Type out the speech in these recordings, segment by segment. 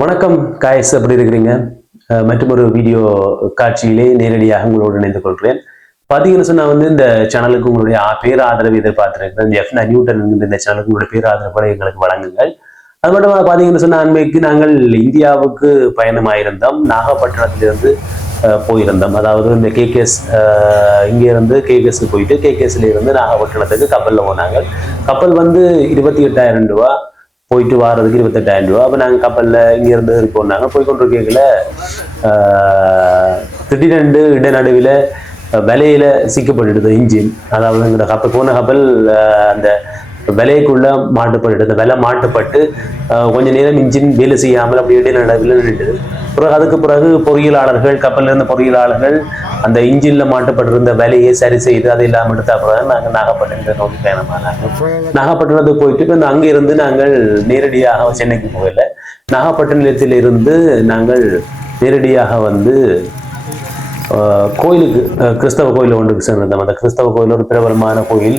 வணக்கம் காய்ஸ், எப்படி இருக்கிறீங்க? மற்றும் ஒரு வீடியோ காட்சியிலே நேரடியாக உங்களோடு இணைந்து கொள்கிறேன். பார்த்தீங்கன்னு சொன்னா இந்த சேனலுக்கு உங்களுடைய பேராதரவு எதிர்பார்த்திருக்கிறேன். இந்த எஃப்னா நியூட்டன் இந்த சேனலுக்கு உங்களுடைய பேராதரவு எங்களுக்கு வழங்குங்கள். அது மட்டும் பார்த்தீங்கன்னு சொன்னா அண்மைக்கு நாங்கள் இந்தியாவுக்கு பயணமாயிருந்தோம். நாகப்பட்டினத்திலிருந்து போயிருந்தோம். அதாவது இந்த கேகேஎஸ் இருந்து கேகேஎஸ்க்கு போயிட்டு கேகேஎஸ்ல இருந்து நாகப்பட்டினத்துக்கு கப்பலில் போனாங்க. கப்பல் 28,000 ரூபா, போயிட்டு வாரதுக்கு 28,000 ரூபா. அப்போ நாங்கள் கப்பலில் இங்கேருந்து போனாங்க. போய் கொண்டு கேட்கல திடீரென்று இடைநடுவில் விலையில சிக்கப்பட்டுடுது இன்ஜின். அதாவது இந்த கப்பல் போன கப்பல் அந்த விலைக்குள்ள மாட்டுப்பட்டு அந்த விலை மாட்டுப்பட்டு கொஞ்ச நேரம் இன்ஜின் வேலை செய்யாமல் அப்படி இடைநடுவில் நின்றுது. பிறகு அதுக்கு பிறகு பொறியியலாளர்கள், கப்பலில் இருந்த பொறியியலாளர்கள் அந்த இன்ஜின்ல மாட்டப்பட்டிருந்த வேலையை சரி செய்து அதை இல்லாமல் எடுத்த பிறகு நாங்கள் நாகப்பட்டினத்தை நோக்கி பயணமானாங்க. நாகப்பட்டினத்துக்கு போயிட்டு அங்கிருந்து நாங்கள் நேரடியாக சென்னைக்கு போகல. நாகப்பட்டினத்தில் இருந்து நாங்கள் நேரடியாக கோயிலுக்கு, கிறிஸ்தவ கோயில் ஒன்றுக்கு சென்றிருந்தோம். அந்த கிறிஸ்தவ கோயில் ஒரு பிரபலமான கோயில்.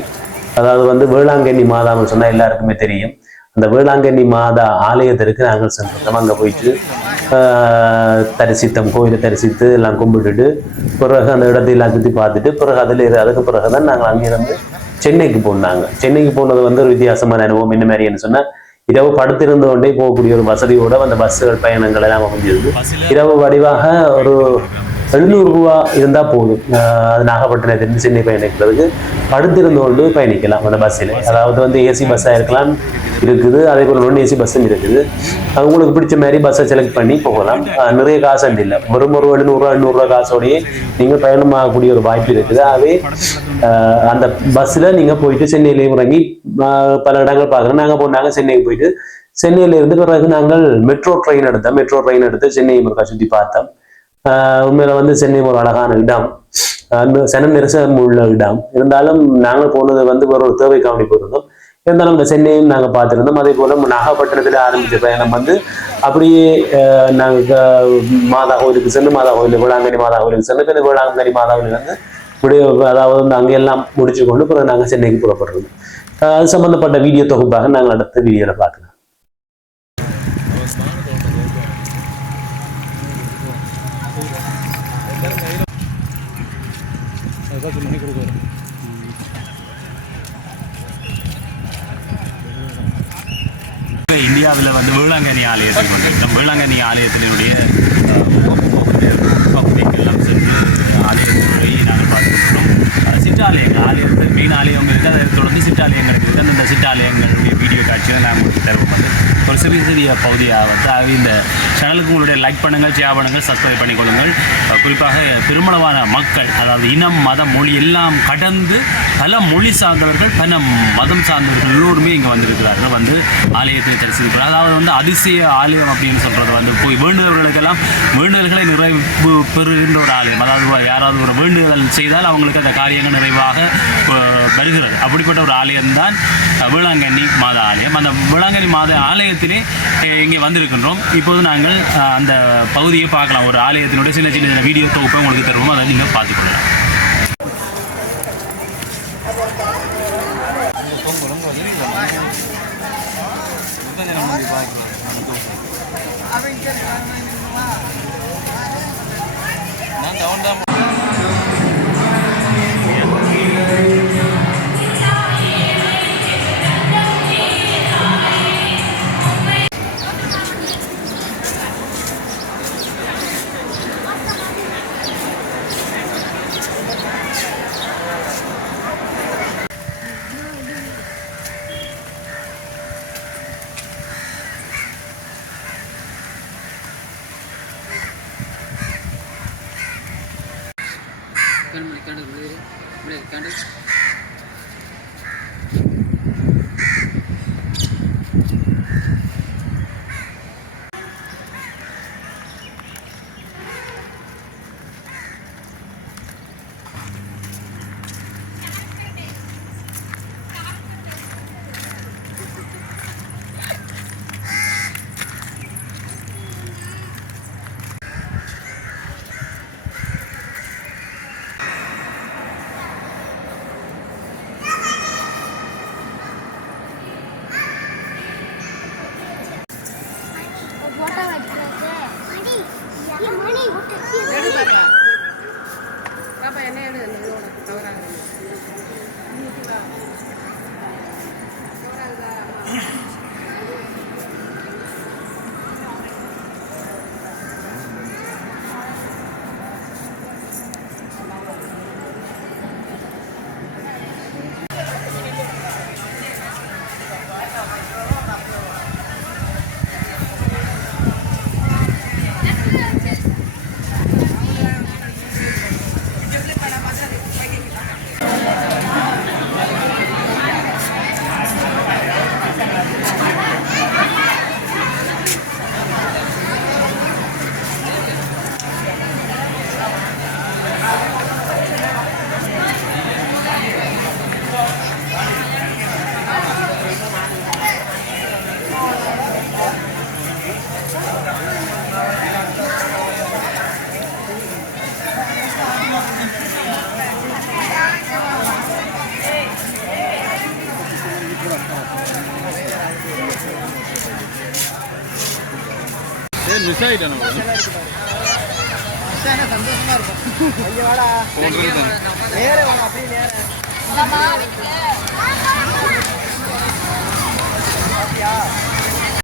அதாவது வேளாங்கண்ணி மாதான்னு சொன்னா எல்லாருக்குமே தெரியும். அந்த வேளாங்கண்ணி மாதா ஆலயத்திற்கு நாங்கள் சென்றோம். அங்கே போயிட்டு தரிசித்தம், கோயிலை தரிசித்து எல்லாம் கும்பிட்டுட்டு பிறகு அந்த இடத்தை எல்லாம் சுற்றி பார்த்துட்டு பிறகு அதுக்கு பிறகுதான் நாங்கள் அங்கிருந்து சென்னைக்கு போனாங்க. சென்னைக்கு போனது ஒரு வித்தியாசமான அனுபவம். என்ன மாதிரின்னு சொன்னா, இரவு படுத்திருந்து கொண்டே போகக்கூடிய ஒரு வசதியோட அந்த பஸ்ஸுகள் பயணங்கள் எல்லாம் அமைஞ்சது. இரவு வடிவாக ஒரு 700 ரூபா இருந்தால் போதும். நாகப்பட்டினத்திலிருந்து சென்னை பயணிக்கிறதுக்கு படுத்திருந்து கொண்டு பயணிக்கலாம் அந்த பஸ்ஸில். அதாவது ஏசி பஸ்ஸாக இருக்கலாம் இருக்குது, அதே போல் நான் ஏசி பஸ்ஸும் இருக்குது. உங்களுக்கு பிடிச்ச மாதிரி பஸ்ஸை செலக்ட் பண்ணி போகலாம். நிறைய காசு இல்லை, ஒரு 700-800 காசோடையே நீங்கள் பயணமாகக்கூடிய ஒரு வாய்ப்பு இருக்குது. ஆகவே அந்த பஸ்ஸில் நீங்கள் போயிட்டு சென்னையிலேயும் இறங்கி பல இடங்கள் பார்க்குறோம். நாங்கள் போனாங்க சென்னைக்கு போயிட்டு சென்னையில இருந்து பிறகு நாங்கள் மெட்ரோ ட்ரெயின் எடுத்து சென்னை முருகா சுற்றி பார்த்தோம். உண்மையில சென்னை ஒரு அழகான இடம், சன நெரிசலம் உள்ள இடம். இருந்தாலும் நாங்கள் போனது ஒரு தேவை காவணி போயிருந்தோம். இருந்தாலும் இந்த சென்னையும் நாங்கள் பார்த்துருந்தோம். அதே போல நாகப்பட்டினத்தில் ஆரம்பிச்ச பயணம் அப்படியே நாங்கள் மாதா கோயிலுக்கு சென்று, மாதா கோயில் வேளாங்கண்ணி மாதா கோயிலுக்கு சென்று, இந்த வேளாங்கண்ணி மாதா கோயிலிருந்து அதாவது அங்கெல்லாம் முடிச்சு கொண்டு பிறகு நாங்கள் சென்னைக்கு புறப்படுறோம். அது சம்பந்தப்பட்ட வீடியோ தொகுப்பாக நாங்கள் அடுத்த வீடியோல பார்க்கலாம். இந்தியாவில் வேளாங்கண்ணி ஆலயத்துக்கு வந்திருக்கோம். வேளாங்கண்ணி ஆலயத்தினுடைய பகுதிக்கெல்லாம் சென்று ஆலயத்தினுடைய நாங்கள் பார்த்துருக்கிறோம். சிற்றாலயங்கள், ஆலயத்தில் மெயின் ஆலயம் இருக்குது, அதை தொடர்ந்து சிற்றாலயங்கள் இருக்குது. அந்த சிற்றாலயங்களுடைய வீடியோ காட்சியை நான் உங்களுக்கு தருவோம். ஒரு சிறிய பகுதியாக இந்த சேனலுக்கு உங்களுடைய லைக் பண்ணுங்கள், ஷேர் பண்ணுங்கள், சப்ஸ்கிரைப் பண்ணிக்கொள்ளுங்கள். குறிப்பாக பெருமளவான மக்கள், அதாவது இனம், மதம், மொழி எல்லாம் கடந்து பல மொழி சார்ந்தவர்கள், பல மதம் சார்ந்தவர்கள் எல்லோருமே இங்கே வந்திருக்கிறார்கள். ஆலயத்தில் தரிசிக்கிறார். அதாவது அதிசய ஆலயம் அப்படின்னு சொல்கிறது போய் வேண்டுதல்களுக்கெல்லாம் வேண்டுதல்களை நிறைவு பெறுகின்ற ஒரு ஆலயம். அதாவது யாராவது ஒரு வேண்டுதல் செய்தால் அவங்களுக்கு அந்த காரியங்கள் நிறைவாக வருகிறது. அப்படிப்பட்ட ஒரு ஆலயம்தான் வேளாங்கண்ணி மாதா ஆலயம். அந்த வேளாங்கண்ணி மாதா ஆலயத்திலே இங்கே வந்திருக்கின்றோம். இப்போது நாங்கள் அந்த பகுதியை பார்க்கலாம். ஒரு ஆலயத்தினுடைய சின்ன சின்ன வீடியோ தொகுப்பை உங்களுக்கு தருவோம், அதை நீங்கள் பார்த்துக்கொள்ளலாம். மிஸ் ஆகிட்டேன் சந்தோஷமா இருக்கும்.